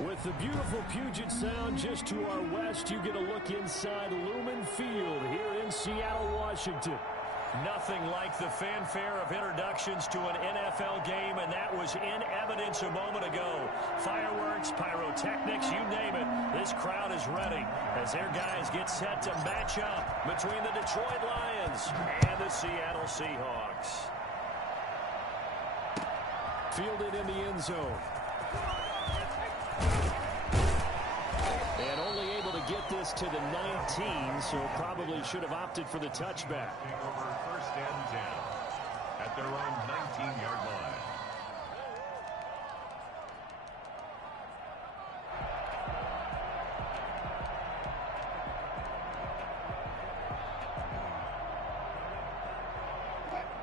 With the beautiful Puget Sound just to our west, you get a look inside Lumen Field here in Seattle, Washington. Nothing like the fanfare of introductions to an NFL game, and that was in evidence a moment ago. Fireworks, pyrotechnics, you name it. This crowd is ready as their guys get set to match up between the Detroit Lions and the Seattle Seahawks. Fielded in the end zone. And only able to get this to the 19, so probably should have opted for the touchback. Over first and 10 at their own 19-yard line.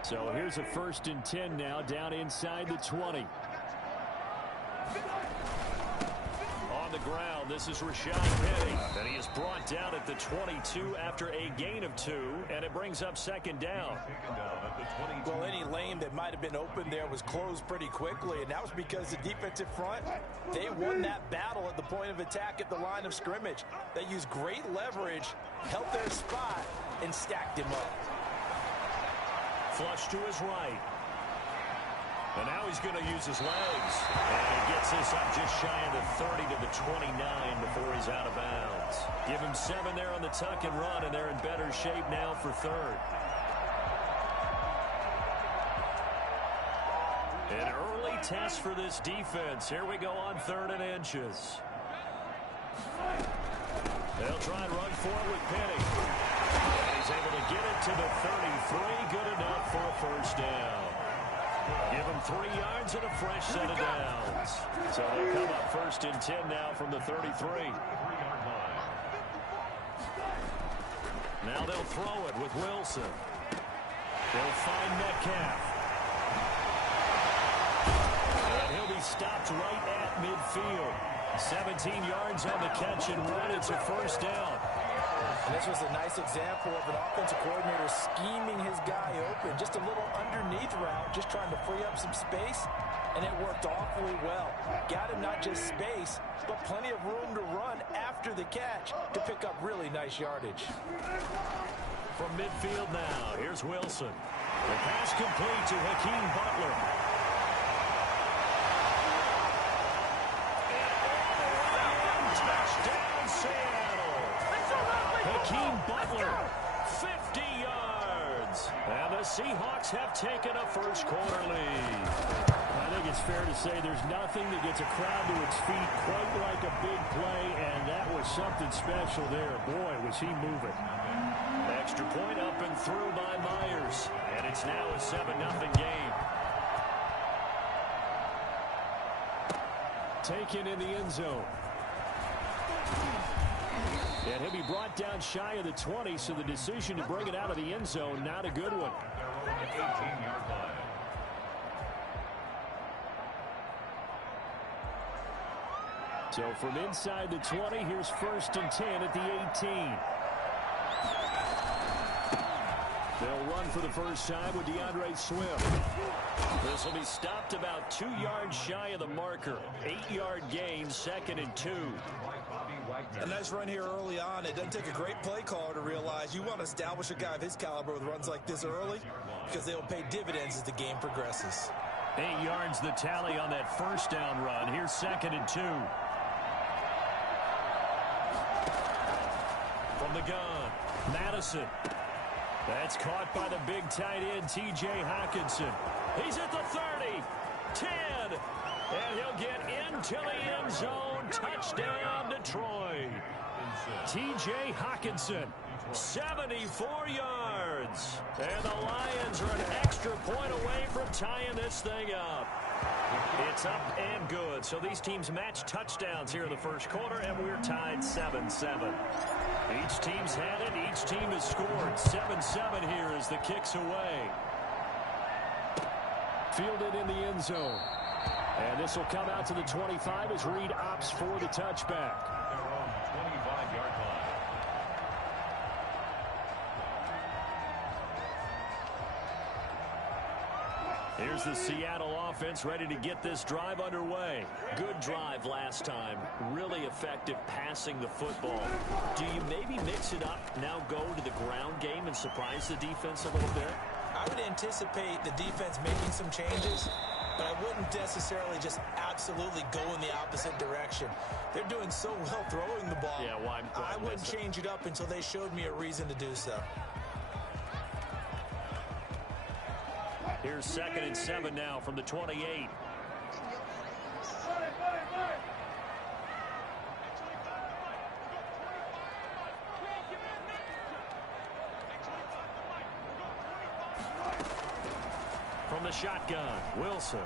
So here's a first and 10 now, down inside the 20. On the ground, this is Rashad Penny, and he is brought down at the 22 after a gain of 2, and it brings up second down. Well, any lane that might have been open there was closed pretty quickly, and that was because the defensive front, they won that battle at the point of attack at the line of scrimmage. They used great leverage, held their spot, and stacked him up. Flush to his right. And now he's going to use his legs. And he gets this up just shy of the 30 to the 29 before he's out of bounds. Give him 7 there on the tuck and run, and they're in better shape now for third. An early test for this defense. Here we go on 3rd and inches. They'll try and run for it with Penny. And he's able to get it to the 33. Good enough for a first down. Give him 3 yards and a fresh set of downs. So they'll come up first and 10 now from the 33. Now they'll throw it with Wilson. They'll find Metcalf. And he'll be stopped right at midfield. 17 yards on the catch and run. It's a first down. And this was a nice example of an offensive coordinator scheming his guy open. Just a little underneath route, just trying to free up some space, and it worked awfully well. Got him not just space, but plenty of room to run after the catch to pick up really nice yardage. From midfield now, here's Wilson. The pass complete to Hakeem Butler. Touchdown, Seattle. Hakeem Butler, 50 yards. And the Seahawks have taken a first-quarter lead. I think it's fair to say there's nothing that gets a crowd to its feet quite like a big play, and that was something special there. Boy, was he moving. Extra point up and through by Myers. And it's now a 7-0 game. Taken in the end zone. And he'll be brought down shy of the 20, so the decision to bring it out of the end zone, not a good one. 18-yard line. So from inside the 20, here's first and 10 at the 18. They'll run for the first time with DeAndre Swift. This will be stopped about 2 yards shy of the marker. 8-yard gain, 2nd and 2. A nice run here early on. It doesn't take a great play caller to realize you want to establish a guy of his caliber with runs like this early because they'll pay dividends as the game progresses. 8 yards the tally on that first down run. Here's 2nd and 2. From the gun, Madison. That's caught by the big tight end, T.J. Hockenson. He's at the 30, 10, and he'll get into the end zone. Touchdown, Detroit. T.J. Hockenson, 74 yards. And the Lions are an extra point away from tying this thing up. It's up and good. So these teams match touchdowns here in the first quarter, and we're tied 7-7. Each team's had it. Each team has scored. 7-7 here as the kick's away. Fielded in the end zone. And this will come out to the 25 as Reed opts for the touchback. Their own 25-yard line. Here's the Seattle offense ready to get this drive underway. Good drive last time. Really effective passing the football. Do you maybe mix it up, now go to the ground game and surprise the defense a little bit? I would anticipate the defense making some changes, but I wouldn't necessarily just absolutely go in the opposite direction. They're doing so well throwing the ball. Yeah, why I wouldn't change it up until they showed me a reason to do so. Here's 2nd and 7 now from the 28. From the shotgun, Wilson.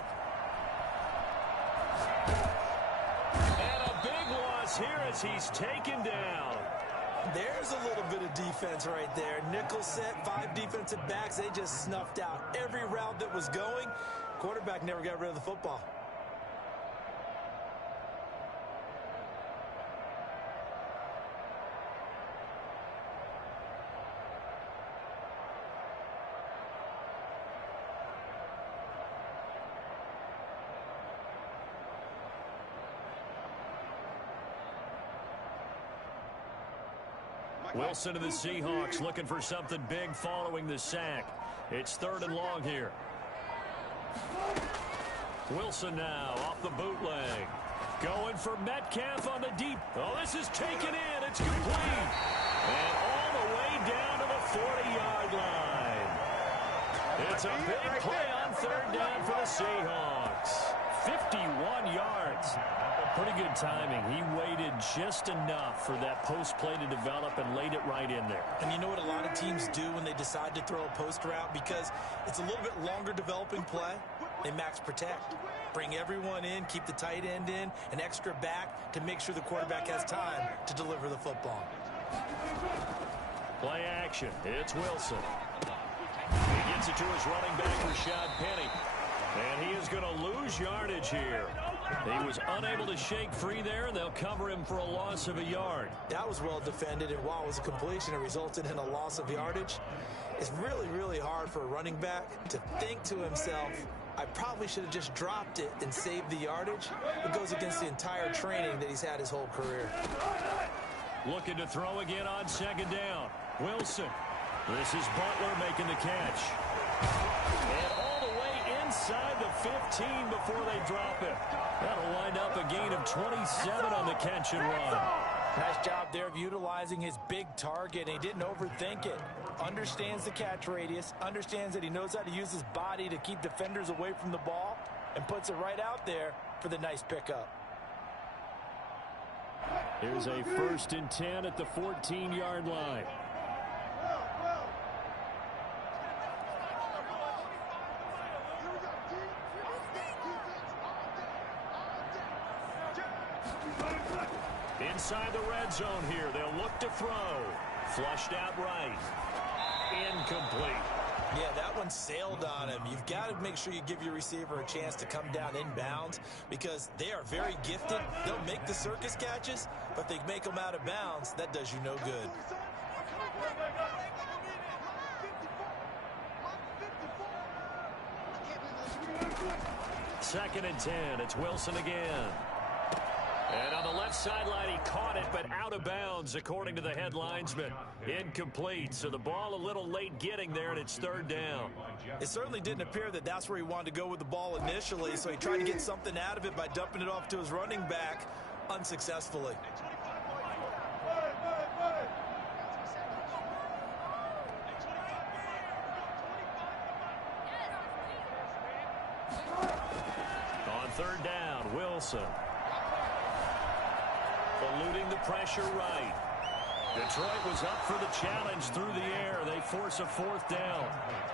And a big loss here as he's taken down. There's a little bit of defense right there. Nickel set, 5 defensive backs. They just snuffed out every route that was going. Quarterback never got rid of the football. Wilson to the Seahawks looking for something big following the sack. It's 3rd and long here. Wilson now off the bootleg. Going for Metcalf on the deep. Oh, this is taken in. It's complete. And all the way down to the 40-yard line. It's a big play on 3rd down for the Seahawks. 51 yards. Pretty good timing. He waited just enough for that post play to develop and laid it right in there. And you know what a lot of teams do when they decide to throw a post route? Because it's a little bit longer developing play. They max protect. Bring everyone in, keep the tight end in, an extra back to make sure the quarterback has time to deliver the football. Play action. It's Wilson. He gets it to his running back, Rashad Penny. And he is going to lose yardage here. He was unable to shake free there, and they'll cover him for a loss of a yard. That was well defended, and while it was a completion, it resulted in a loss of yardage. It's really, really hard for a running back to think to himself, I probably should have just dropped it and saved the yardage. It goes against the entire training that he's had his whole career. Looking to throw again on 2nd down. Wilson. This is Butler making the catch. And all the way inside the 15 before they drop it. That'll wind up a gain of 27 on the catch and run. Nice job there of utilizing his big target. He didn't overthink it. Understands the catch radius. Understands that he knows how to use his body to keep defenders away from the ball. And puts it right out there for the nice pickup. Here's a 1st and 10 at the 14-yard line. Inside the red zone here. They'll look to throw. Flushed out right. Incomplete. Yeah, that one sailed on him. You've got to make sure you give your receiver a chance to come down inbounds because they are very gifted. They'll make the circus catches, but they make them out of bounds. That does you no good. 2nd and 10. It's Wilson again. And on the left sideline, he caught it, but out of bounds, according to the head linesman. Incomplete. So the ball a little late getting there, and it's 3rd down. It certainly didn't appear that that's where he wanted to go with the ball initially, so he tried to get something out of it by dumping it off to his running back unsuccessfully. On 3rd down, Wilson. Eluding the pressure right. Detroit was up for the challenge through the air. They force a 4th down.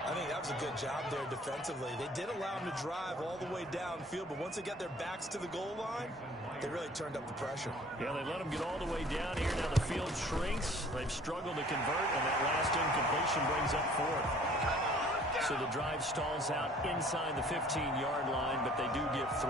I think that was a good job there defensively. They did allow him to drive all the way downfield, but once they got their backs to the goal line, they really turned up the pressure. Yeah, they let him get all the way down here. Now the field shrinks. They've struggled to convert, and that last incompletion brings up 4th. So the drive stalls out inside the 15-yard line, but they do get 3.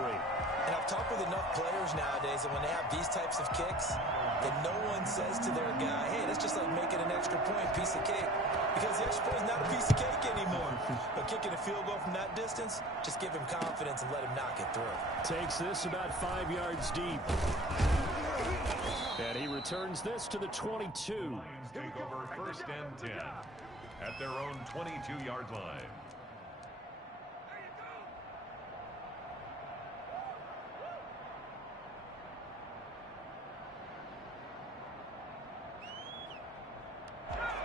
And I've talked with enough players nowadays that when they have these types of kicks, that no one says to their guy, hey, that's just like making an extra point, piece of cake. because the extra point is not a piece of cake anymore. But kicking a field goal from that distance, just give him confidence and let him knock it through. Takes this about 5 yards deep. And he returns this to the 22. Lions take over 1st and 10 at their own 22-yard line.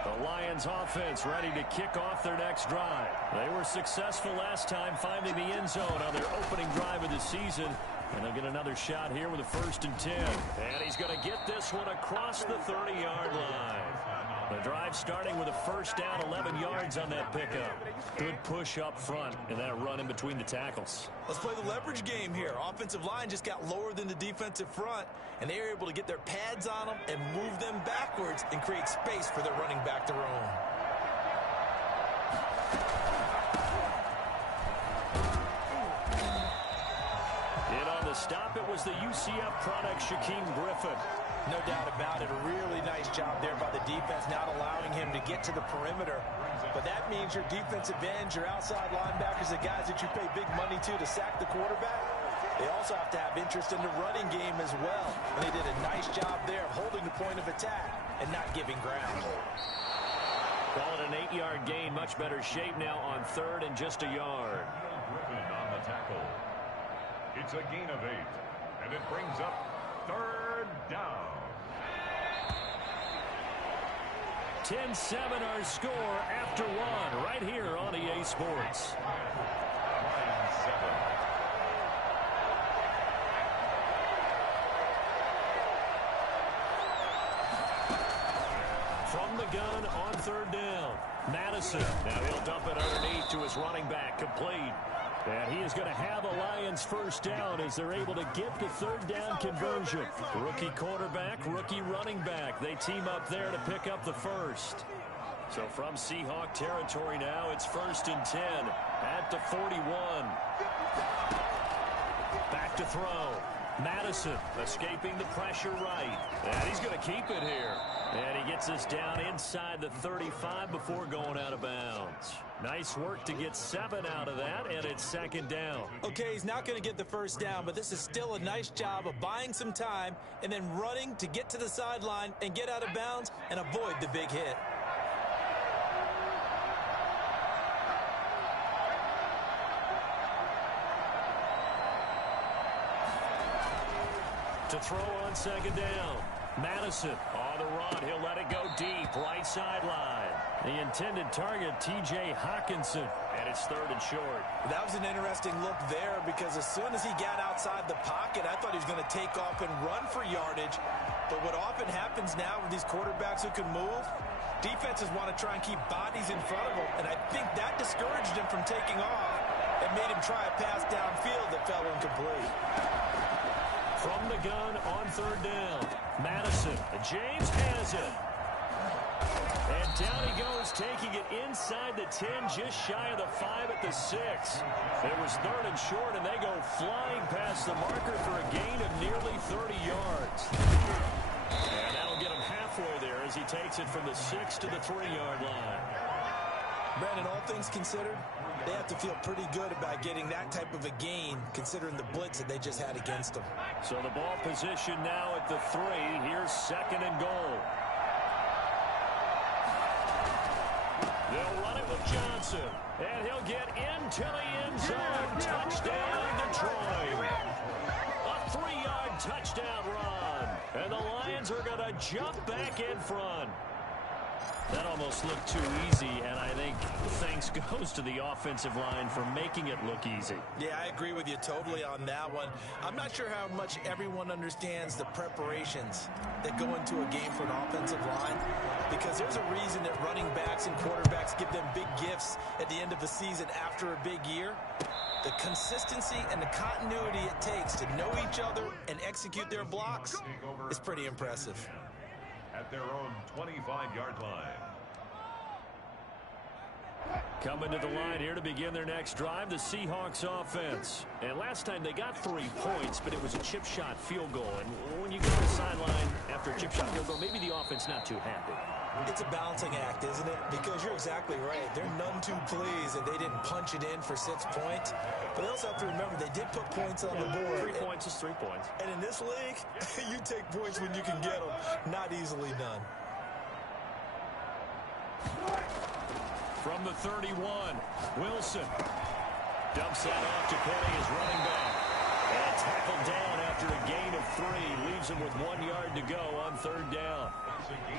The Lions offense ready to kick off their next drive. They were successful last time finding the end zone on their opening drive of the season. And they'll get another shot here with a 1st and 10. And he's going to get this one across the 30-yard line. The drive starting with a 1st down, 11 yards on that pickup. Good push up front and that run in between the tackles. Let's play the leverage game here. Offensive line just got lower than the defensive front, and they were able to get their pads on them and move them backwards and create space for their running back to roam. In on the stop, it was the UCF product, Shaquem Griffin. No doubt about it. A really nice job there by the defense, not allowing him to get to the perimeter. But that means your defensive ends, your outside linebackers, the guys that you pay big money to sack the quarterback, they also have to have interest in the running game as well. And they did a nice job there of holding the point of attack and not giving ground. Call it an 8-yard gain. Much better shape now on 3rd and just a yard. Griffin on the tackle. It's a gain of 8, and it brings up 3rd down. 10-7 our score after 1 right here on EA Sports. Lions 7. From the gun on 3rd down. Madison. Now he'll dump it underneath to his running back, complete. And he is going to have a Lions 1st down as they're able to get the 3rd down conversion. Rookie quarterback, rookie running back. They team up there to pick up the 1st. So from Seahawk territory now, it's 1st and 10 at the 41. Back to throw. Madison escaping the pressure right. And he's going to keep it here. And he gets us down inside the 35 before going out of bounds. Nice work to get 7 out of that, and it's 2nd down. Okay, he's not going to get the 1st down, but this is still a nice job of buying some time and then running to get to the sideline and get out of bounds and avoid the big hit. To throw on 2nd down. Madison on the run. He'll let it go deep. Right sideline. The intended target, T.J. Hawkinson. And it's 3rd and short. That was an interesting look there because as soon as he got outside the pocket, I thought he was going to take off and run for yardage. But what often happens now with these quarterbacks who can move, defenses want to try and keep bodies in front of them. And I think that discouraged him from taking off and made him try a pass downfield that fell incomplete. From the gun on 3rd down. Madison. James has it. And down he goes, taking it inside the 10, just shy of the 5 at the 6. It was 3rd and short, and they go flying past the marker for a gain of nearly 30 yards. And that'll get him halfway there as he takes it from the 6 to the 3-yard line. Brandon, all things considered, they have to feel pretty good about getting that type of a gain, considering the blitz that they just had against them. So the ball position now at the 3. Here's 2nd and goal. They'll run it with Johnson, and he'll get into the end zone. Touchdown, Detroit. A 3-yard touchdown run, and the Lions are going to jump back in front. That almost looked too easy, and I think thanks goes to the offensive line for making it look easy. Yeah, I agree with you totally on that one. I'm not sure how much everyone understands the preparations that go into a game for an offensive line, because there's a reason that running backs and quarterbacks give them big gifts at the end of the season after a big year. The consistency and the continuity it takes to know each other and execute their blocks is pretty impressive. At their own 25-yard line. Coming to the line here to begin their next drive, the Seahawks offense. And last time they got 3 points, but it was a chip shot field goal. And when you go to the sideline after a chip shot field goal, maybe the offense not too happy. It's a balancing act, isn't it? Because you're exactly right. They're none too pleased that they didn't punch it in for 6 points. But they also have to remember they did put points on the board. 3 points is 3 points. And in this league, you take points when you can get them. Not easily done. From the 31, Wilson dumps that off to Penny, his running back. And tackled down after a gain of 3. Leaves him with 1 yard to go on 3rd down.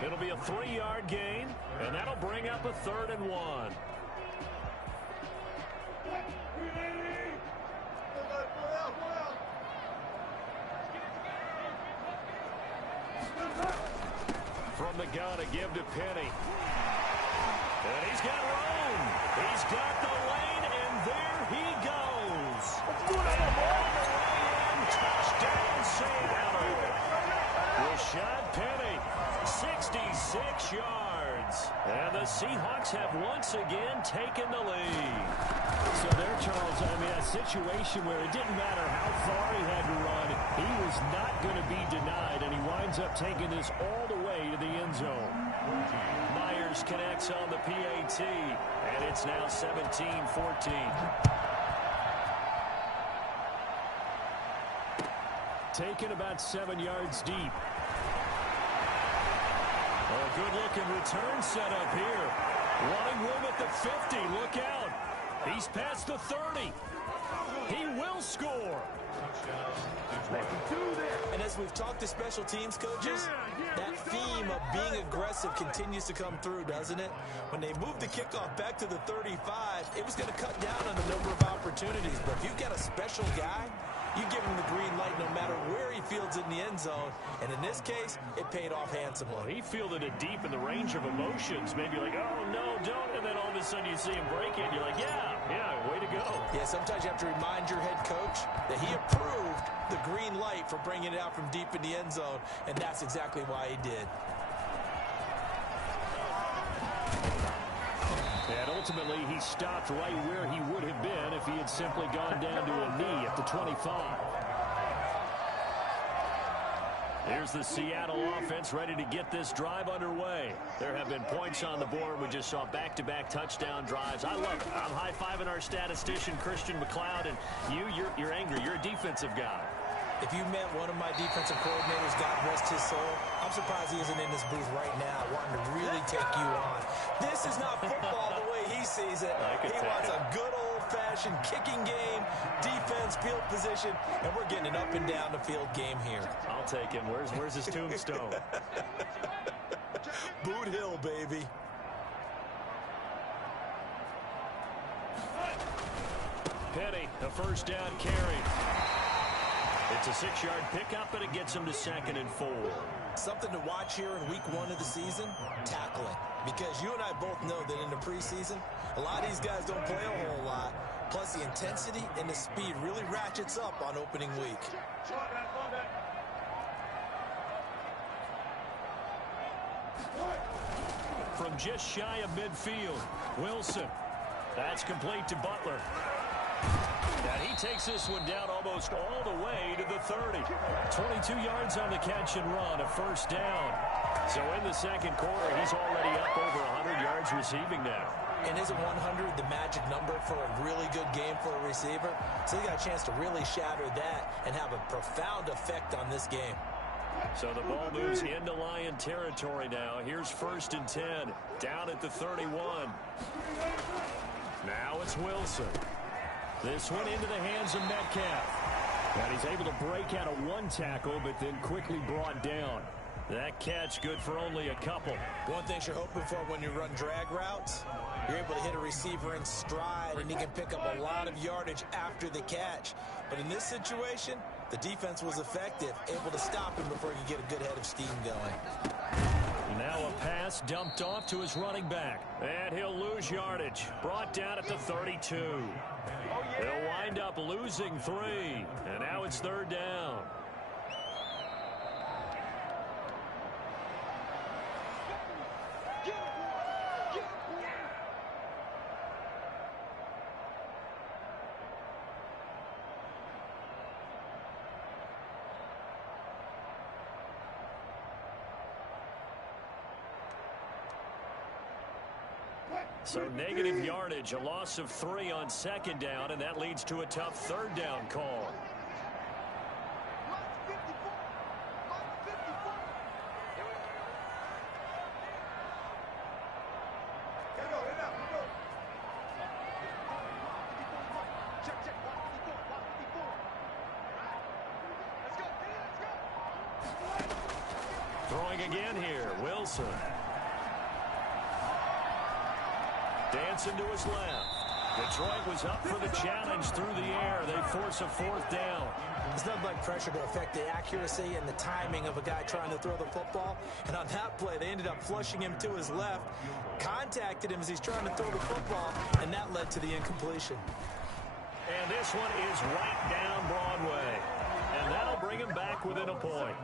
It'll be a 3-yard gain, and that'll bring up a 3rd and 1. From the gun, a give to Penny. And he's got room. He's got the lane, and there he goes. And all the way in, touchdown Seattle. Rashad Penny, 66 yards. And the Seahawks have once again taken the lead. So there, Charles, I mean, a situation where it didn't matter how far he had to run, he was not going to be denied, and he winds up taking this all the way to the end zone. Myers connects on the PAT, and it's now 17-14. Taken about 7 yards deep. A good-looking return set up here. Running room at the 50. Look out. He's past the 30. He will score. And as we've talked to special teams coaches, that theme of being aggressive continues to come through, doesn't it? When they moved the kickoff back to the 35, it was going to cut down on the number of opportunities. But if you've got a special guy, you give him the green light no matter where he fields it in the end zone. And in this case, it paid off handsomely. Well, he fielded it deep in the range of emotions. Maybe like, oh, no, don't. And then all of a sudden you see him break it. And you're like, yeah, way to go. Yeah, sometimes you have to remind your head coach that he approved the green light for bringing it out from deep in the end zone. And that's exactly why he did. And ultimately, he stopped right where he would have been if he had simply gone down to a knee at the 25. Here's the Seattle offense ready to get this drive underway. There have been points on the board. We just saw back-to-back touchdown drives. I love it. I'm high-fiving our statistician, Christian McLeod, and you're angry. You're a defensive guy. If you met one of my defensive coordinators, God rest his soul, I'm surprised he isn't in this booth right now wanting to really take you on. This is not football the way he sees it. He wants a good old-fashioned kicking game, defense, field position, and we're getting an up-and-down the field game here. I'll take him. Where's his tombstone? Boot Hill, baby. Penny, a first down carry. It's a 6-yard pickup, and it gets him to 2nd and 4. Something to watch here in week 1 of the season, tackling. Because you and I both know that in the preseason, a lot of these guys don't play a whole lot. Plus, the intensity and the speed really ratchets up on opening week. From just shy of midfield, Wilson. That's complete to Butler. And he takes this one down almost all the way to the 30. 22 yards on the catch and run, a first down. So in the second quarter, he's already up over 100 yards receiving now. And isn't 100 the magic number for a really good game for a receiver? So he got a chance to really shatter that and have a profound effect on this game. So the ball moves into Lion territory now. Here's 1st and 10, down at the 31. Now it's Wilson. This one into the hands of Metcalf. And he's able to break out of one tackle, but then quickly brought down. That catch good for only a couple. One thing you're hoping for when you run drag routes, you're able to hit a receiver in stride, and he can pick up a lot of yardage after the catch. But in this situation, the defense was effective, able to stop him before he could get a good head of steam going. Now a pass dumped off to his running back. And he'll lose yardage. Brought down at the 32. They'll wind up losing 3. And now it's 3rd down. So negative yardage, a loss of 3 on second down, and that leads to a tough third down call. Throwing again here, Wilson. Dancing to his left. Detroit was up for the challenge through the air. They force a fourth down. There's nothing like pressure to affect the accuracy and the timing of a guy trying to throw the football. And on that play, they ended up flushing him to his left, contacted him as he's trying to throw the football, and that led to the incompletion. And this one is right down Broadway. And that'll bring him back within a point.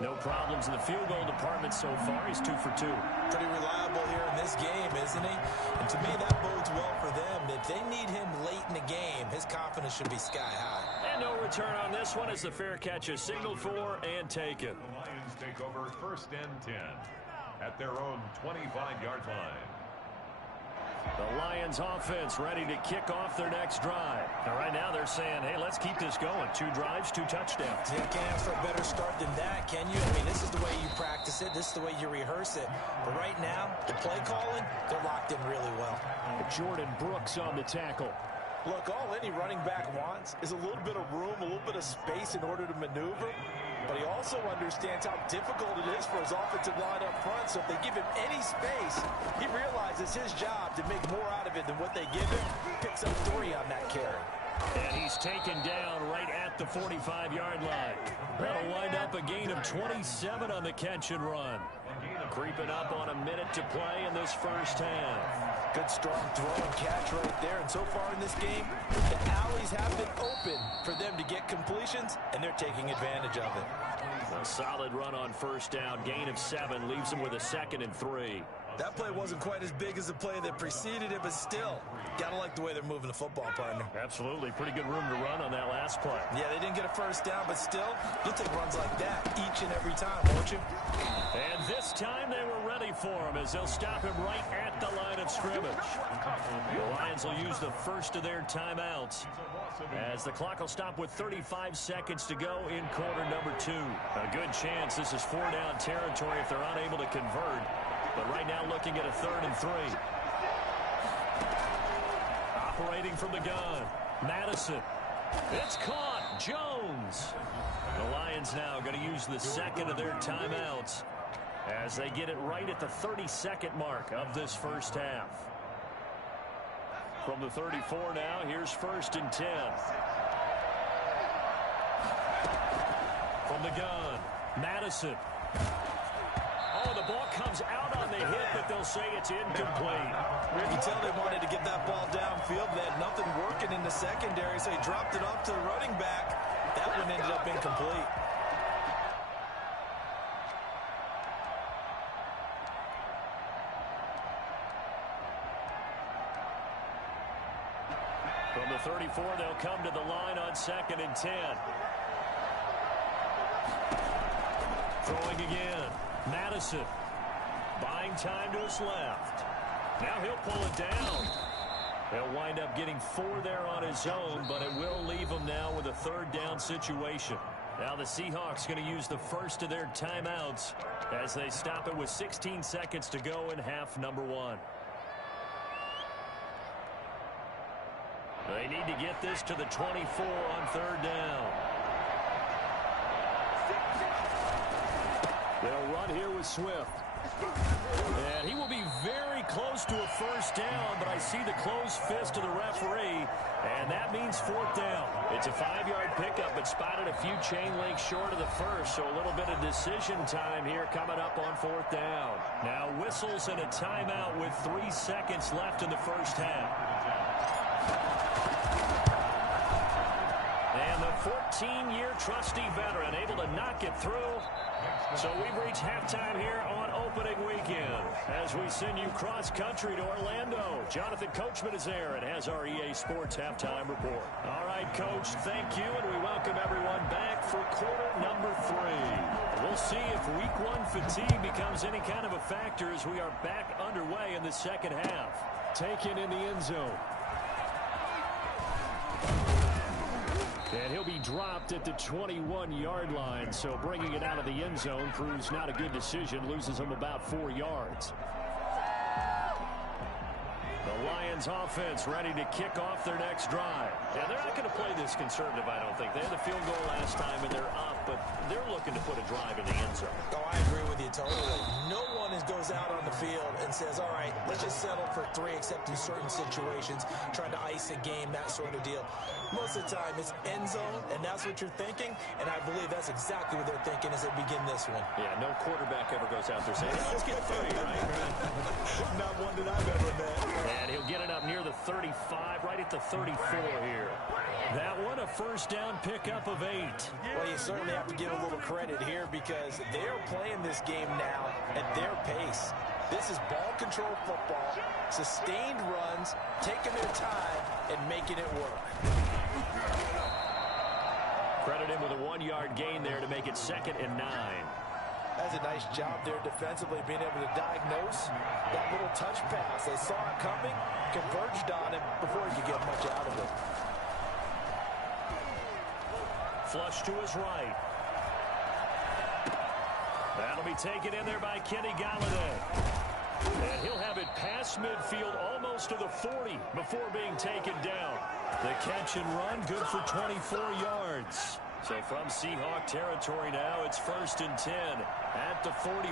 No problems in the field goal department so far. He's 2 for 2. Pretty reliable here in this game, isn't he? And to me, that bodes well for them. If they need him late in the game, his confidence should be sky high. And no return on this one as the fair catch is signaled for and taken. The Lions take over 1st and 10 at their own 25-yard line. The Lions offense ready to kick off their next drive. Now, right now they're saying, hey, let's keep this going. 2 drives, 2 touchdowns. Yeah, can't ask for a better start than that, can you? I mean, this is the way you practice it. This is the way you rehearse it. But right now, the play calling, they're locked in really well. Jordan Brooks on the tackle. Look, all any running back wants is a little bit of room, a little bit of space in order to maneuver. But he also understands how difficult it is for his offensive line up front. So if they give him any space, he realizes his job to make more out of it than what they give him. Picks up 3 on that carry. And he's taken down right at the 45-yard line. That'll wind up a gain of 27 on the catch and run. Creeping up on a minute to play in this first half. Good strong throw and catch right there. And so far in this game, the alleys have been open for them to get completions, and they're taking advantage of it. A solid run on first down. Gain of 7 leaves them with a 2nd and 3. That play wasn't quite as big as the play that preceded it, but still, gotta like the way they're moving the football, partner. Absolutely. Pretty good room to run on that last play. Yeah, they didn't get a first down, but still, you'll take runs like that each and every time, won't you? And this time they were ready for him as they'll stop him right at the line of scrimmage. The Lions will use the first of their timeouts as the clock will stop with 35 seconds to go in quarter number 2. A good chance this is 4-down territory if they're unable to convert. But right now looking at a 3rd and 3. Operating from the gun. Madison. It's caught. Jones. The Lions now going to use the 2nd of their timeouts as they get it right at the 32nd mark of this first half. From the 34 now, here's 1st and 10. From the gun, Madison. Oh, the ball comes out on the hit, but they'll say it's incomplete. You can tell they wanted to get that ball downfield. They had nothing working in the secondary, so they dropped it off to the running back. That one ended up incomplete. From the 34, they'll come to the line on 2nd and 10. Throwing again. Madison buying time to his left. Now he'll pull it down. They'll wind up getting 4 there on his own, but it will leave him now with a 3rd down situation. Now the Seahawks going to use the first of their timeouts as they stop it with 16 seconds to go in half number 1. They need to get this to the 24 on 3rd down. They'll run here with Swift. And he will be very close to a first down, but I see the closed fist of the referee, and that means 4th down. It's a 5-yard pickup, but spotted a few chain links short of the first, so a little bit of decision time here coming up on 4th down. Now whistles and a timeout with 3 seconds left in the first half. And the 14-year trusty veteran able to knock it through. So we've reached halftime here on opening weekend as we send you cross-country to Orlando. Jonathan Coachman is there and has our EA Sports halftime report. All right, Coach, thank you, and we welcome everyone back for quarter number 3. We'll see if week 1 fatigue becomes any kind of a factor as we are back underway in the second half. taken in the end zone. And he'll be dropped at the 21-yard line, so bringing it out of the end zone proves not a good decision, loses him about 4 yards. The Lions offense ready to kick off their next drive. Yeah, they're not going to play this conservative, I don't think. They had the field goal last time, and they're up, but they're looking to put a drive in the end zone. Oh, I agree with you totally. No one goes out on the field and says, all right, let's just settle for 3, except in certain situations, trying to ice a game, that sort of deal. Most of the time, it's end zone, and that's what you're thinking, and I believe that's exactly what they're thinking as they begin this one. Yeah, no quarterback ever goes out there saying, hey, let's get 30, right? Not one that I've ever met. And he'll get it up near the 35, right at the 34 here. That one a first down pickup of 8. Well, you certainly have to give a little credit here because they're playing this game now at their pace. This is ball control football, sustained runs, taking their time, and making it work. Credit him with a 1-yard gain there to make it 2nd and 9. That's a nice job there defensively, being able to diagnose that little touch pass. They saw it coming, converged on it before he could get much out of it. Flush to his right. That'll be taken in there by Kenny Galladay. And he'll have it past midfield almost to the 40 before being taken down. The catch and run good for 24 yards. So from Seahawk territory now, it's 1st and 10 at the 41.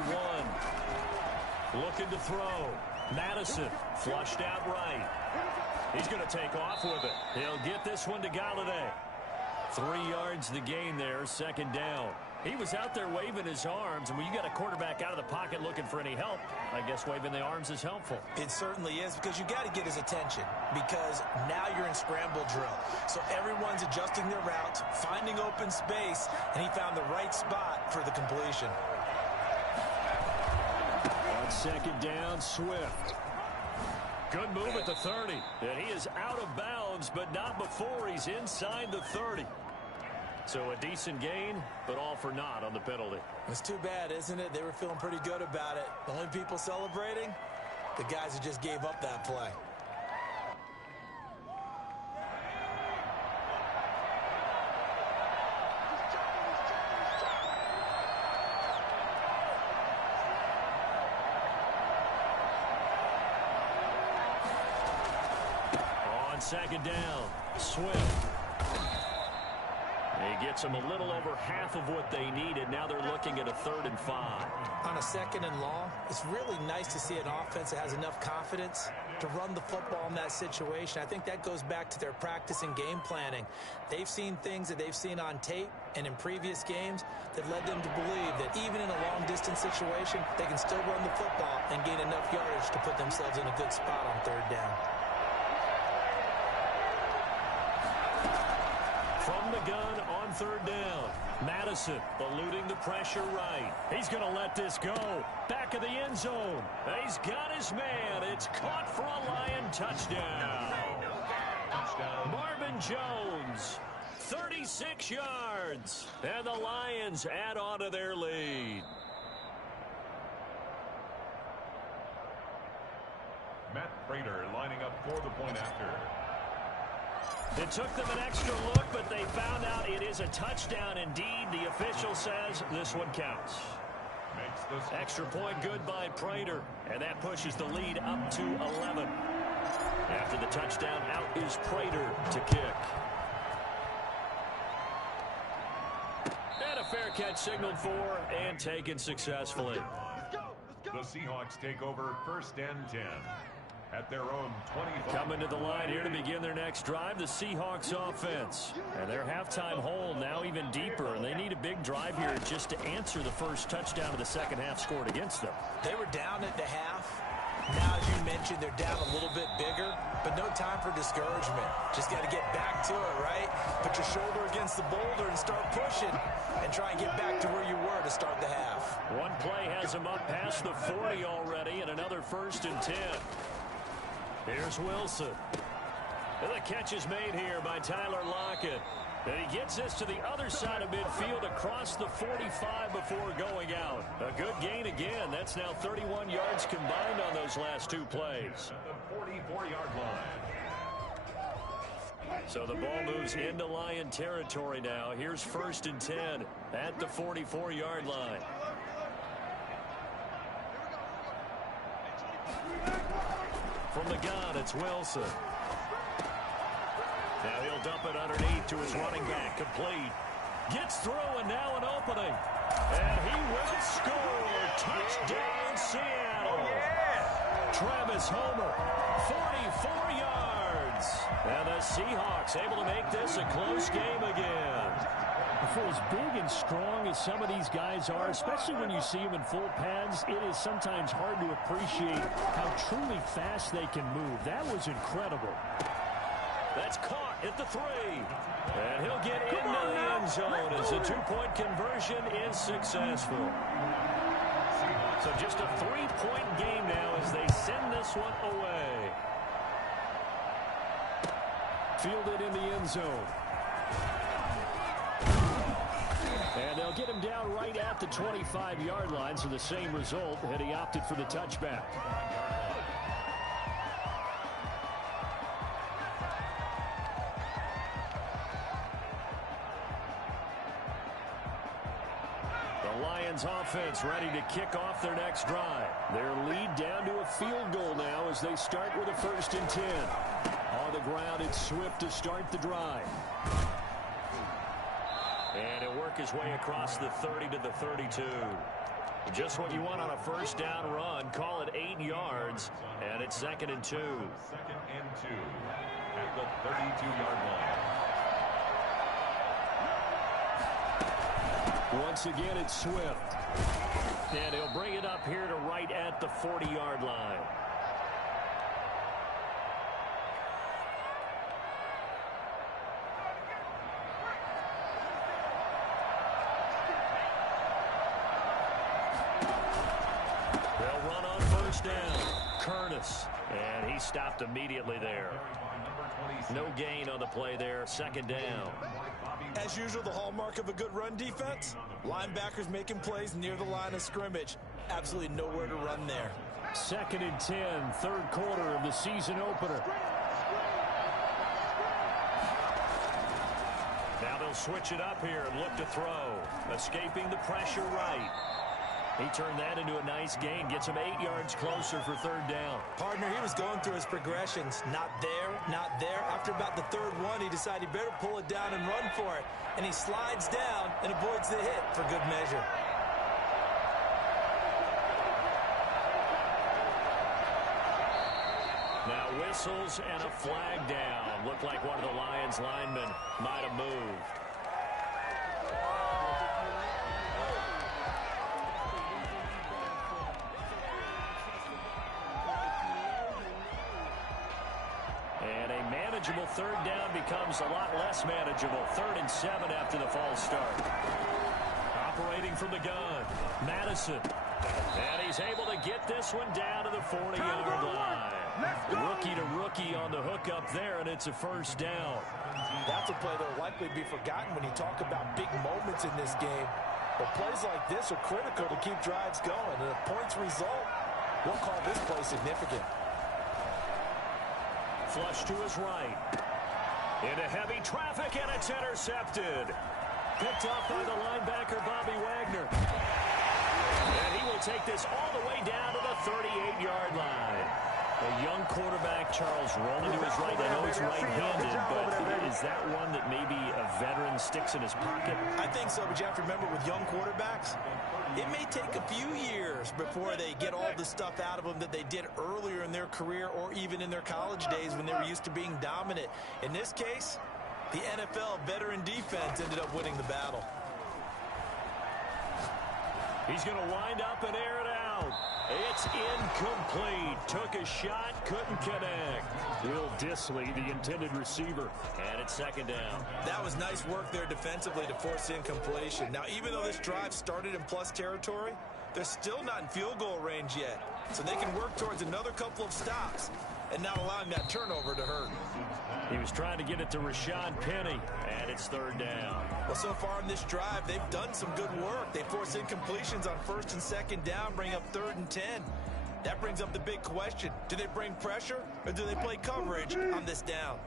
Looking to throw. Madison flushed out right. He's going to take off with it. He'll get this one to Galladay. 3 yards the gain there, 2nd down. He was out there waving his arms, and when you got a quarterback out of the pocket looking for any help, I guess waving the arms is helpful. It certainly is, because you got to get his attention, because now you're in scramble drill. So everyone's adjusting their routes, finding open space, and he found the right spot for the completion. On 2nd down, Swift. Good move at the 30. And he is out of bounds, but not before he's inside the 30. So a decent gain, but all for naught on the penalty. It's too bad, isn't it? They were feeling pretty good about it. The only people celebrating, the guys who just gave up that play. On 2nd down, Swift. He gets them a little over half of what they needed. Now they're looking at a 3rd and 5. On a 2nd and long, it's really nice to see an offense that has enough confidence to run the football in that situation. I think that goes back to their practice and game planning. They've seen things that they've seen on tape and in previous games that led them to believe that even in a long-distance situation, they can still run the football and gain enough yardage to put themselves in a good spot on 3rd down. From the gun on 3rd down, Madison eluding the pressure right. He's going to let this go. Back of the end zone. He's got his man. It's caught for a Lion touchdown. Marvin Jones, 36 yards. And the Lions add on to their lead. Matt Prater lining up for the point after. It took them an extra look, but they found out it is a touchdown indeed. The official says this one counts. Extra point good by Prater, and that pushes the lead up to 11. After the touchdown, out is Prater to kick. And a fair catch signaled for and taken successfully. The Seahawks take over 1st and 10. At their own 25. Coming to the line here to begin their next drive, the Seahawks offense. And their halftime hole now even deeper, and they need a big drive here just to answer the first touchdown of the second half scored against them. They were down at the half. Now, as you mentioned, they're down a little bit bigger, but no time for discouragement. Just got to get back to it, right? Put your shoulder against the boulder and start pushing and try and get back to where you were to start the half. One play has them up past the 40 already, and another 1st and 10. Here's Wilson. And the catch is made here by Tyler Lockett. And he gets this to the other side of midfield across the 45 before going out. A good gain again. That's now 31 yards combined on those last two plays. At the 44-yard line. So the ball moves into Lion territory now. Here's 1st and 10 at the 44-yard line. From the gun, it's Wilson. Now he'll dump it underneath to his running back. Complete. Gets through, and now an opening. And he will score. Touchdown, Seattle. Oh, yeah. Travis Homer, 44 yards. And the Seahawks able to make this a close game again. For as big and strong as some of these guys are, especially when you see them in full pads, it is sometimes hard to appreciate how truly fast they can move. That was incredible. That's caught at the 3. And he'll get into the end zone as the two-point conversion is successful. So just a 3-point game now as they send this one away. Fielded in the end zone. And they'll get him down right at the 25-yard line, so the same result, and he opted for the touchback. Offense ready to kick off their next drive. Their lead down to a field goal now as they start with a 1st and 10. On the ground, it's Swift to start the drive. And he'll work his way across the 30 to the 32. Just what you want on a 1st down run. Call it 8 yards, and it's 2nd and 2. 2nd and 2 at the 32-yard line. Once again, it's Swift. And he'll bring it up here to right at the 40-yard line. They'll run on 1st down. Curtis. And he stopped immediately there. No gain on the play there. 2nd down. As usual, the hallmark of a good run defense, linebackers making plays near the line of scrimmage. Absolutely nowhere to run there. 2nd and 10, 3rd quarter of the season opener. Now they'll switch it up here and look to throw. Escaping the pressure right. He turned that into a nice gain. Gets him 8 yards closer for 3rd down. Partner, he was going through his progressions. Not there, not there. After about the 3rd one, he decided he better pull it down and run for it. And he slides down and avoids the hit for good measure. Now whistles and a flag down. Looked like one of the Lions linemen might have moved. And a manageable 3rd down becomes a lot less manageable. 3rd and 7 after the false start. Operating from the gun, Madison. And he's able to get this one down to the 40-yard line. Rookie to rookie on the hook up there, and it's a 1st down. That's a play that will likely be forgotten when you talk about big moments in this game. But plays like this are critical to keep drives going. And if points result, we'll call this play significant. Flush to his right. Into heavy traffic, and it's intercepted. Picked off by the linebacker, Bobby Wagner. And he will take this all the way down to the 38-yard line. A young quarterback, Charles, rolling to his right. I know he's right-handed, but is that one that maybe a veteran sticks in his pocket? I think so, but you have to remember with young quarterbacks, it may take a few years before they get all the stuff out of them that they did earlier in their career or even in their college days when they were used to being dominant. In this case, the NFL veteran defense ended up winning the battle. He's going to wind up and air it out. It's incomplete. Took a shot, couldn't connect. Will Disley, the intended receiver. And it's 2nd down. That was nice work there defensively to force incompletion. Now, even though this drive started in plus territory, they're still not in field goal range yet. So they can work towards another couple of stops. and not allowing that turnover to hurt. He was trying to get it to Rashad Penny, and it's third down. Well, so far in this drive, they've done some good work. They force incompletions on first and second down, bring up 3rd and 10. That brings up the big question. Do they bring pressure, or do they play coverage on this down?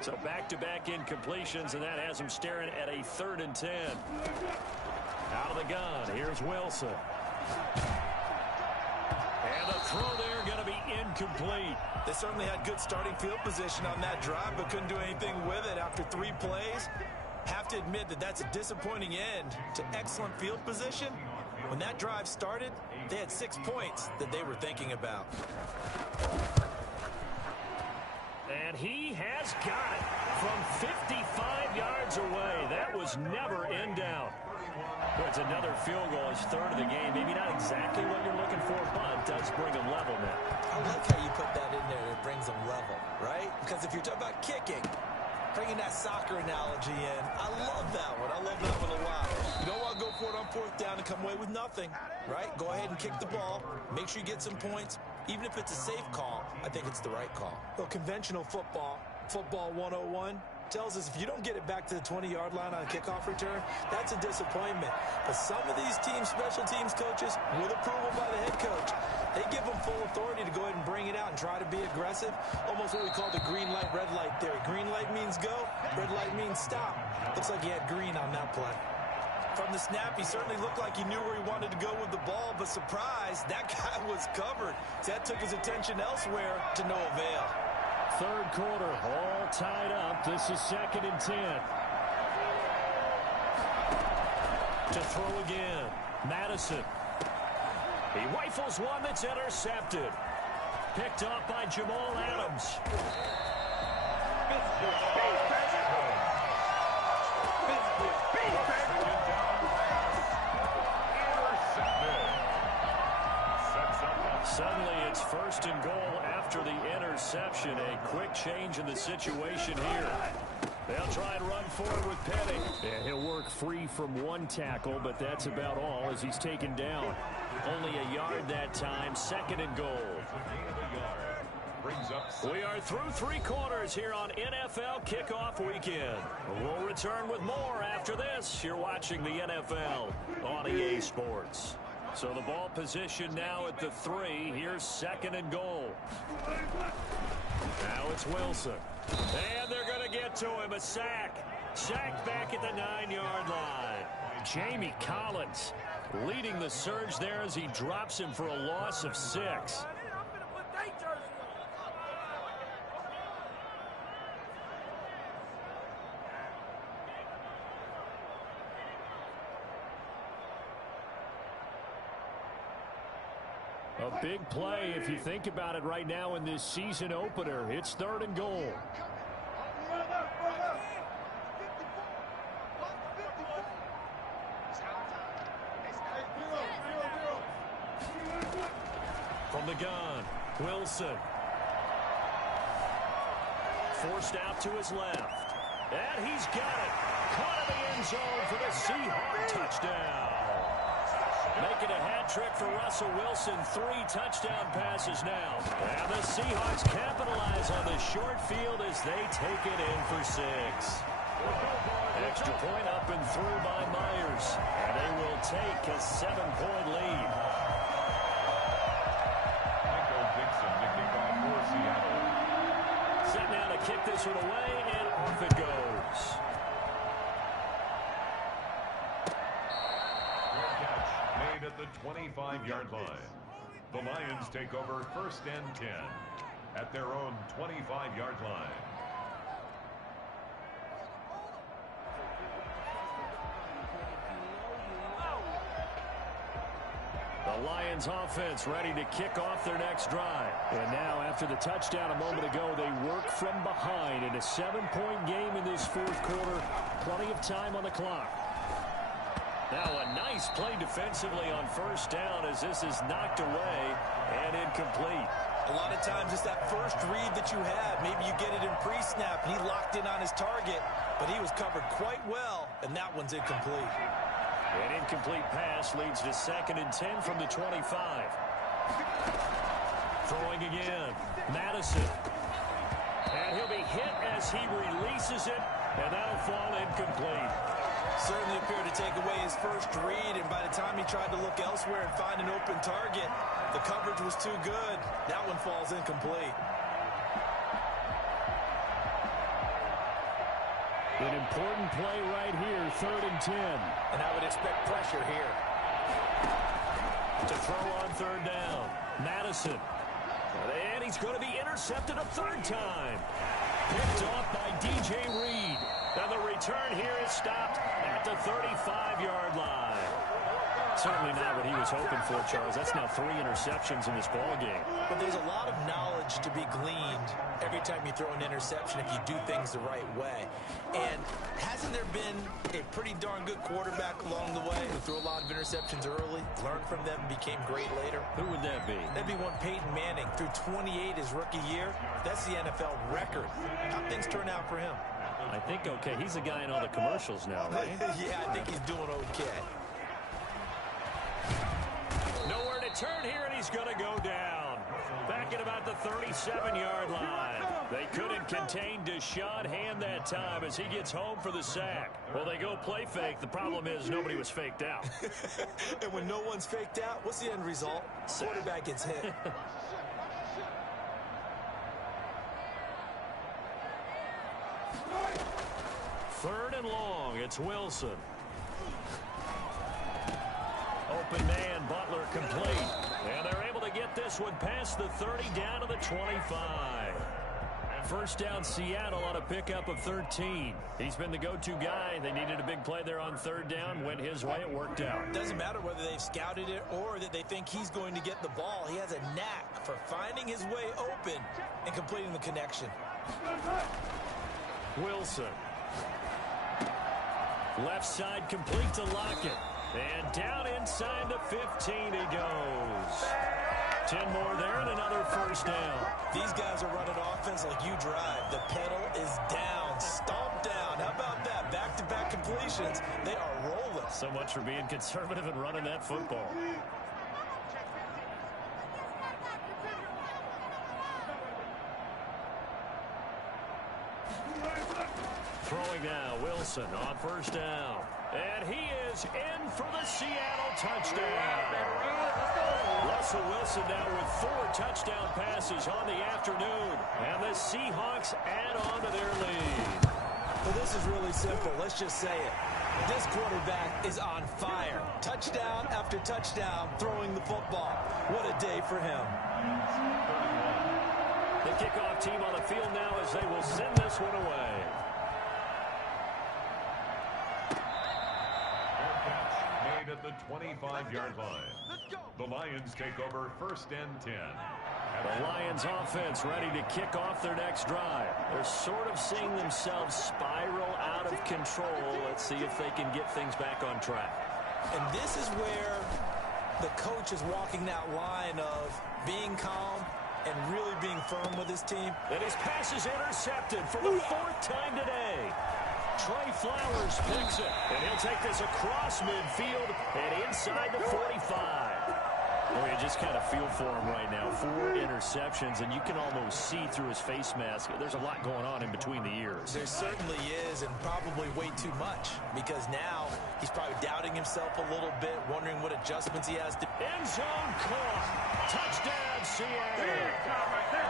So back-to-back incompletions, and that has them staring at a 3rd and 10. Out of the gun, here's Wilson. And the throw there going to be incomplete. They certainly had good starting field position on that drive, but couldn't do anything with it after 3 plays. Have to admit that that's a disappointing end to excellent field position. When that drive started, they had 6 points that they were thinking about. And he has got it from 55 yards away. That was never in doubt. Well, it's another field goal. His 3rd of the game. Maybe not exactly what you're looking for, but it does bring him level now. I like how you put that in there. It brings them level, right? Because if you're talking about kicking, bringing that soccer analogy in, I love that one. I love that one a lot. You don't want to go for it on 4th down and come away with nothing, right? Go ahead and kick the ball. Make sure you get some points. Even if it's a safe call, I think it's the right call. Well, conventional football 101, tells us if you don't get it back to the 20-yard line on a kickoff return, that's a disappointment. But some of these teams, special teams coaches, with approval by the head coach, they give them full authority to go ahead and bring it out and try to be aggressive. Almost what we call the green light, red light theory. Green light means go, red light means stop. Looks like he had green on that play. From the snap, he certainly looked like he knew where he wanted to go with the ball, but surprise, that guy was covered. So that took his attention elsewhere to no avail. 3rd quarter, all tied up. This is 2nd and 10. To throw again, Madison. He rifles one that's intercepted. Picked up by Jamal Adams. Suddenly it's 1st and goal after the interception. A quick change in the situation here. They'll try and run forward with Penny. And he'll work free from 1 tackle, but that's about all as he's taken down. Only a yard that time, 2nd and goal. We are through 3 quarters here on NFL Kickoff Weekend. We'll return with more after this. You're watching the NFL on EA Sports. So the ball position now at the 3. Here's 2nd and goal. Now it's Wilson. And they're going to get to him. A sack. Sacked back at the 9-yard line. Jamie Collins leading the surge there as he drops him for a loss of 6. A big play if you think about it right now in this season opener. It's 3rd and goal. From the gun, Wilson. Forced out to his left. And he's got it. Caught in the end zone for the Seahawks touchdown. Making a hat trick for Russell Wilson. 3 touchdown passes now. And the Seahawks capitalize on the short field as they take it in for 6. Extra point up and through by Myers. And they will take a 7-point lead. Set now to kick this one away, and off it goes. Made at the 25-yard line. The Lions take over 1st and 10 at their own 25-yard line. The Lions offense ready to kick off their next drive. And now after the touchdown a moment ago, they work from behind in a 7-point game in this 4th quarter. Plenty of time on the clock. Now a nice play defensively on 1st down as this is knocked away and incomplete. A lot of times it's that first read that you have. Maybe you get it in pre-snap and he locked in on his target, but he was covered quite well, and that one's incomplete. An incomplete pass leads to 2nd and 10 from the 25. Throwing again, Madison. And he'll be hit as he releases it, and that'll fall incomplete. Certainly appeared to take away his first read, and by the time he tried to look elsewhere and find an open target, the coverage was too good. That one falls incomplete. An important play right here, 3rd and 10. And I would expect pressure here. To throw on 3rd down, Madison. And he's going to be intercepted a 3rd time. Picked off by DJ Reed. And the return here is stopped at the 35-yard line. Certainly not what he was hoping for, Charles. That's now 3 interceptions in this ballgame. But there's a lot of knowledge to be gleaned every time you throw an interception if you do things the right way. And hasn't there been a pretty darn good quarterback along the way who threw a lot of interceptions early, learned from them, and became great later? Who would that be? That'd be one Peyton Manning. Threw 28 his rookie year. That's the NFL record. How'd things turn out for him? I think okay. He's the guy in all the commercials now, right? Yeah, I think he's doing okay. Nowhere to turn here, and he's going to go down. Back at about the 37-yard line. They couldn't contain Deshaun Hand that time as he gets home for the sack. Well, they go play fake. The problem is nobody was faked out. And when no one's faked out, what's the end result? Quarterback gets hit. 3rd and long. It's Wilson. Open man, Butler complete. And they're able to get this one past the 30 down to the 25. First down Seattle on a pickup of 13. He's been the go-to guy. They needed a big play there on 3rd down. Went his way. It worked out. Doesn't matter whether they've scouted it or that they think he's going to get the ball. He has a knack for finding his way open and completing the connection. Wilson. Left side complete to Lockett. And down inside the 15 he goes. 10 more there and another first down. These guys are running offense like you drive. The pedal is down. Stomp down. How about that? Back-to-back completions. They are rolling. So much for being conservative and running that football. Throwing now, Wilson on first down. And he is in for the Seattle touchdown. Russell Wilson now with 4 touchdown passes on the afternoon. And the Seahawks add on to their lead. Well, this is really simple. Let's just say it. This quarterback is on fire. Touchdown after touchdown throwing the football. What a day for him. The kickoff team on the field now as they will send this one away. Made at the 25-yard line. The Lions take over 1st and 10. The Lions offense ready to kick off their next drive. They're sort of seeing themselves spiral out of control. Let's see if they can get things back on track. And this is where the coach is walking that line of being calm and really being firm with his team. And his pass is intercepted for the 4th time today. Trey Flowers picks it, and he'll take this across midfield and inside the 45. Well, you just kind of feel for him right now. 4 interceptions, and you can almost see through his face mask. There's a lot going on in between the ears. There certainly is, and probably way too much, because now he's probably doubting himself a little bit, wondering what adjustments he has to. End zone caught. Touchdown, Seattle.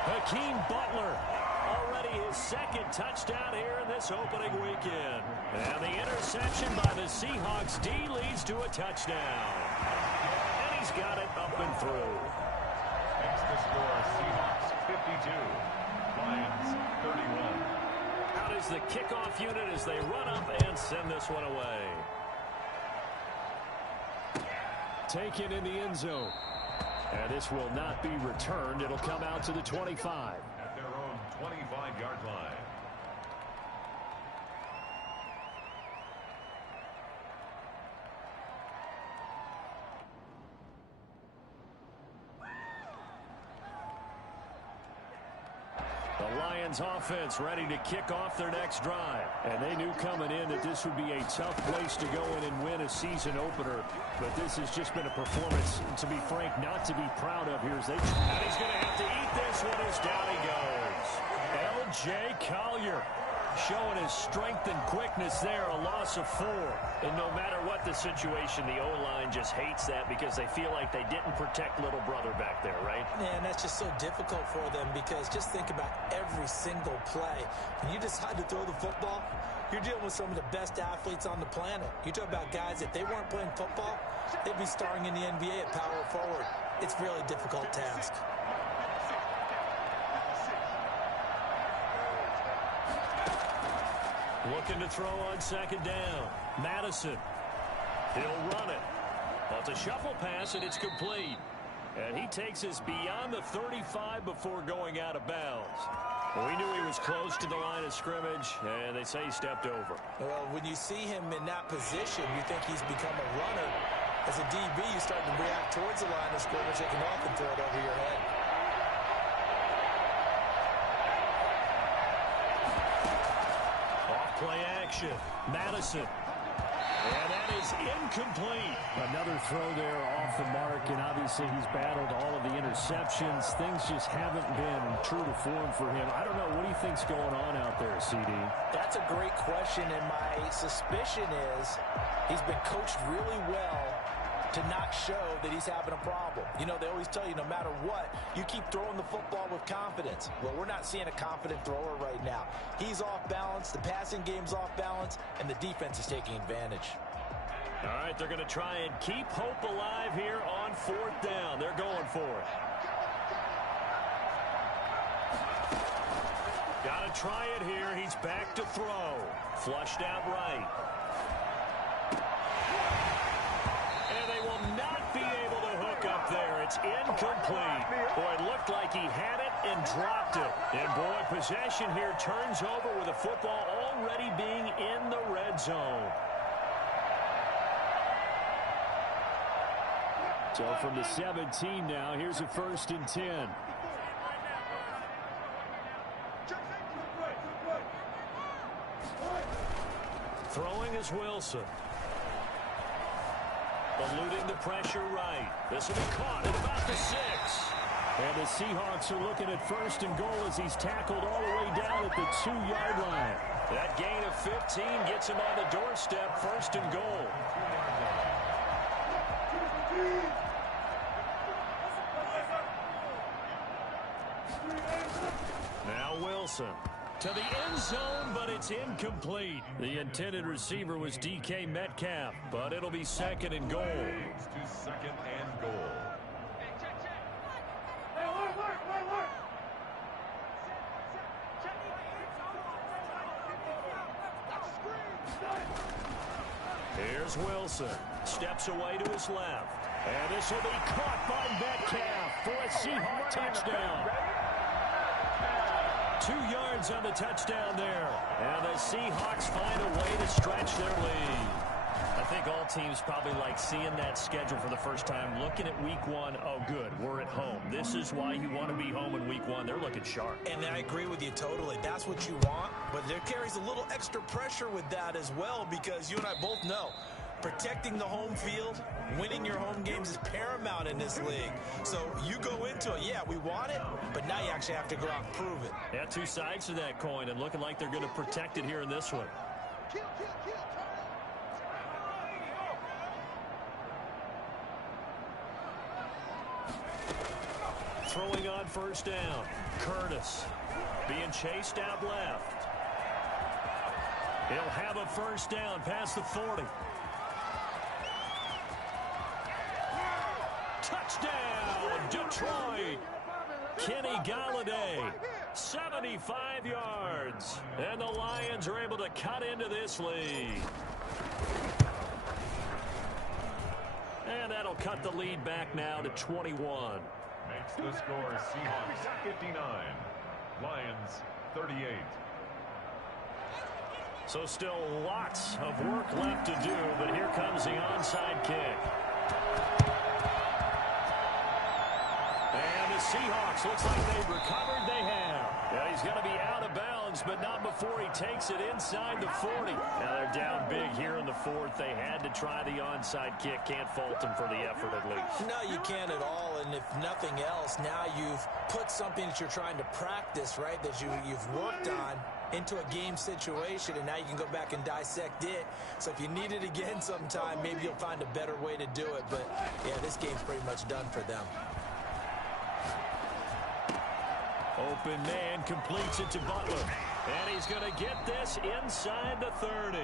Hakeem Butler. Already his 2nd touchdown here in this opening weekend. And the interception by the Seahawks D leads to a touchdown. And he's got it up and through. Makes the score Seahawks 52, Lions 31. Out is the kickoff unit as they run up and send this one away. Taken in the end zone. And this will not be returned. It'll come out to the 25. At their own 25-yard line. The Lions offense ready to kick off their next drive. And they knew coming in that this would be a tough place to go in and win a season opener. But this has just been a performance, to be frank, not to be proud of here. And he's going to have to eat this one as down he goes. Jay Collier showing his strength and quickness there, a loss of 4. And no matter what the situation, the O-line just hates that because they feel like they didn't protect little brother back there, right? And that's just so difficult for them because just think about every single play. When you decide to throw the football, you're dealing with some of the best athletes on the planet. You talk about guys, if they weren't playing football, they'd be starring in the NBA at power forward. It's a really difficult task. Looking to throw on second down. Madison. He'll run it. Well, it's a shuffle pass, and it's complete. And he takes us beyond the 35 before going out of bounds. Well, we knew he was close to the line of scrimmage, and they say he stepped over. Well, when you see him in that position, you think he's become a runner. As a DB, you start to react towards the line of scrimmage. They can often throw it over your head. Play action. Madison. And that is incomplete. Another throw there off the mark, and obviously he's battled all of the interceptions. Things just haven't been true to form for him. I don't know. What do you think's going on out there, CD? That's a great question, and my suspicion is he's been coached really well to not show that he's having a problem. You know, they always tell you no matter what, you keep throwing the football with confidence. Well, we're not seeing a confident thrower right now. He's off balance, the passing game's off balance, and the defense is taking advantage. All right, they're going to try and keep hope alive here on 4th down. They're going for it. Got to try it here. He's back to throw. Flushed out right. It's incomplete. Boy, it looked like he had it and dropped it. And boy, possession here turns over with the football already being in the red zone. So from the 17 now, here's a 1st and 10. Throwing is Wilson. Eluding the pressure right. This will be caught at about the 6. And the Seahawks are looking at 1st and goal as he's tackled all the way down at the 2-yard line. That gain of 15 gets him on the doorstep, 1st and goal. Now Wilson. To the end zone, but it's incomplete. The intended receiver was DK Metcalf, but it'll be 2nd and goal. To 2nd and goal. Here's Wilson. Steps away to his left. And this will be caught by Metcalf for a Seahawk touchdown. 2 yards on the touchdown there. And the Seahawks find a way to stretch their lead. I think all teams probably like seeing that schedule for the first time, looking at week 1. Oh, good, we're at home. This is why you want to be home in week 1. They're looking sharp. And I agree with you totally. That's what you want. But there carries a little extra pressure with that as well because you and I both know protecting the home field, winning your home games is paramount in this league. So you go into it, yeah, we want it, but now you actually have to go out and prove it. Yeah, 2 sides to that coin, and looking like they're going to protect it here in this one. Throwing on 1st down. Curtis being chased out left. He'll have a 1st down past the 40. Touchdown, Detroit. Kenny Galladay, 75 yards. And the Lions are able to cut into this lead. And that'll cut the lead back now to 21. Makes the score Seahawks 59, Lions 38. So still lots of work left to do, but here comes the onside kick. And the Seahawks, looks like they've recovered. They have. Yeah, he's going to be out of bounds, but not before he takes it inside the 40. Now they're down big here in the fourth. They had to try the onside kick. Can't fault them for the effort at least. No, you can't at all. And if nothing else, now you've put something that you're trying to practice, right, that you've worked on into a game situation, and now you can go back and dissect it. So if you need it again sometime, maybe you'll find a better way to do it. But, yeah, this game's pretty much done for them. Open man completes it to Butler. And he's going to get this inside the 30.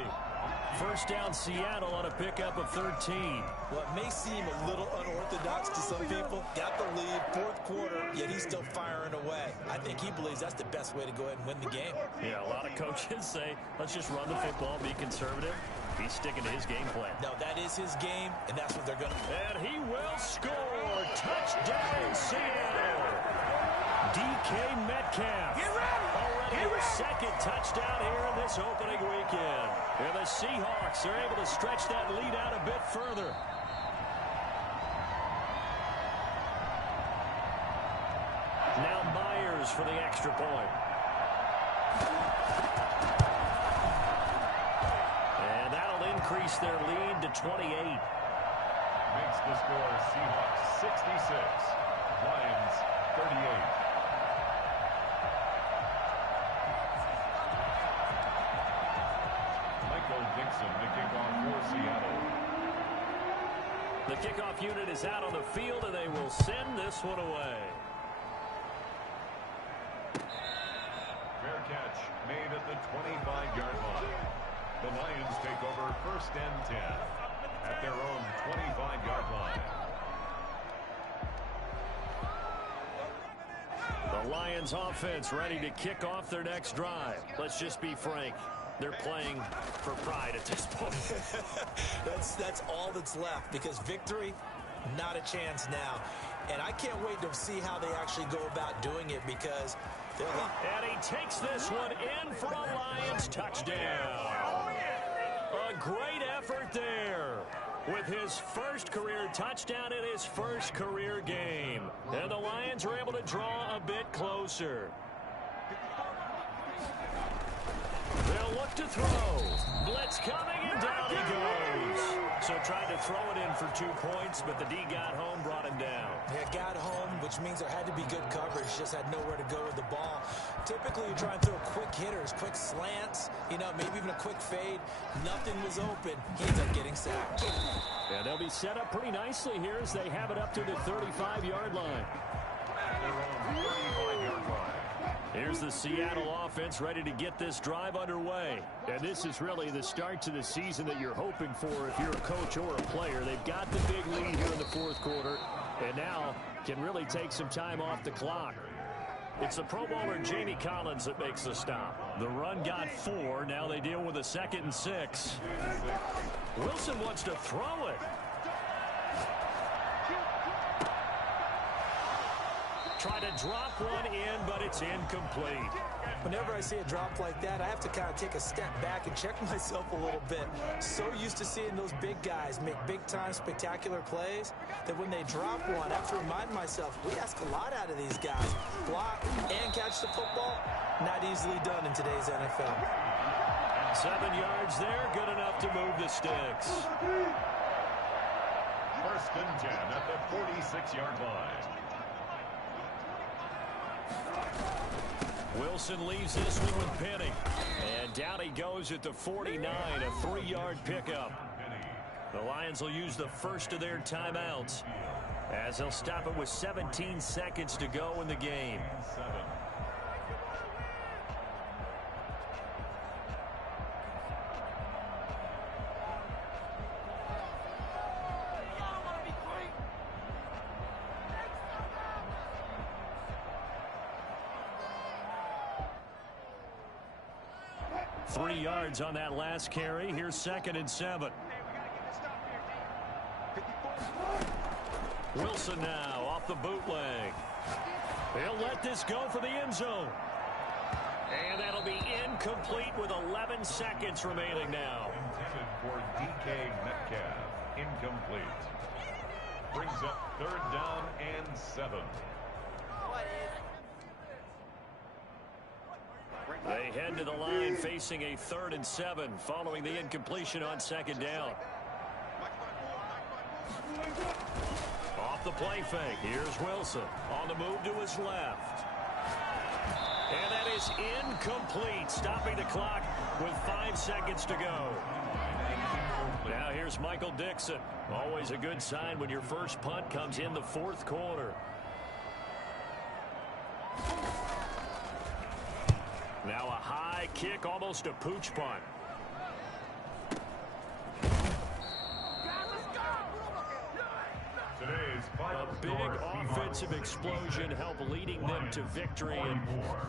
First down Seattle on a pickup of 13. Well, it may seem a little unorthodox to some people. Got the lead, fourth quarter, yet he's still firing away. I think he believes that's the best way to go ahead and win the game. Yeah, a lot of coaches say, let's just run the football, be conservative. He's sticking to his game plan. No, that is his game, and that's what they're going to do. And he will score. Touchdown, Seattle. DK Metcalf. Already his second touchdown here in this opening weekend. And the Seahawks are able to stretch that lead out a bit further. Now Myers for the extra point. And that'll increase their lead to 28. Makes the score Seahawks 66, Lions 38. Dixon, the kickoff for Seattle. The kickoff unit is out on the field, and they will send this one away. Fair catch made at the 25-yard line. The Lions take over first and 10 at their own 25-yard line. The Lions offense ready to kick off their next drive. Let's just be frank. They're playing for pride at this point. That's all that's left, because victory, not a chance now. And I can't wait to see how they actually go about doing it, because they're... And he takes this one in for a Lions touchdown. A great effort there with his first career touchdown in his first career game. And the Lions are able to draw a bit closer. They'll look to throw. Blitz coming, and down he goes. So tried to throw it in for 2 points, but the D got home, brought him down. Yeah, got home, which means there had to be good coverage. Just had nowhere to go with the ball. Typically, you try and throw quick hitters, quick slants, maybe even a quick fade. Nothing was open. He ends up getting sacked. Yeah, they'll be set up pretty nicely here as they have it up to the 35-yard line. Their own 35-yard line. Here's the Seattle offense ready to get this drive underway. And this is really the start to the season that you're hoping for if you're a coach or a player. They've got the big lead here in the fourth quarter, and now can really take some time off the clock. It's the Pro Bowler Jamie Collins that makes the stop. The run got 4. Now they deal with a 2nd and 6. Wilson wants to throw it. Try to drop one in, but it's incomplete. Whenever I see a drop like that, I have to kind of take a step back and check myself a little bit. So used to seeing those big guys make big-time spectacular plays that when they drop one, I have to remind myself, we ask a lot out of these guys. Block and catch the football, not easily done in today's NFL. 7 yards there, good enough to move the sticks. First and 10 at the 46-yard line. Wilson leaves this one with Penny. And down he goes at the 49, a 3-yard pickup. The Lions will use the first of their timeouts as they'll stop it with 17 seconds to go in the game. Three yards on that last carry. Here's 2nd and 7. Wilson now off the bootleg. He'll let this go for the end zone. And that'll be incomplete with 11 seconds remaining now. Intended for DK Metcalf. Incomplete. Brings up 3rd down and 7. They head to the line facing a 3rd and 7 following the incompletion on 2nd down. Off the play fake. Here's Wilson on the move to his left. And that is incomplete, stopping the clock with 5 seconds to go. Now here's Michael Dixon. Always a good sign when your first punt comes in the 4th quarter. Now a high kick, almost a pooch punt. A big offensive explosion helped leading them to victory. And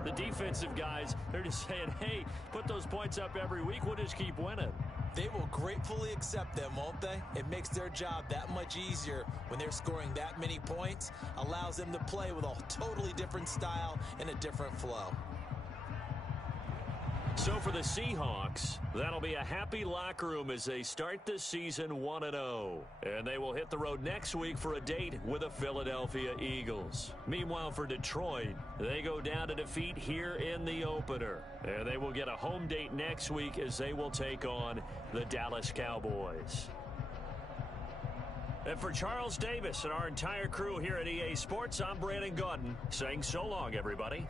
the defensive guys, they're just saying, hey, put those points up every week. We'll just keep winning. They will gratefully accept them, won't they? It makes their job that much easier when they're scoring that many points. Allows them to play with a totally different style and a different flow. So for the Seahawks, that'll be a happy locker room as they start the season 1-0. And they will hit the road next week for a date with the Philadelphia Eagles. Meanwhile, for Detroit, they go down to defeat here in the opener. And they will get a home date next week as they will take on the Dallas Cowboys. And for Charles Davis and our entire crew here at EA Sports, I'm Brandon Gaudin saying so long, everybody.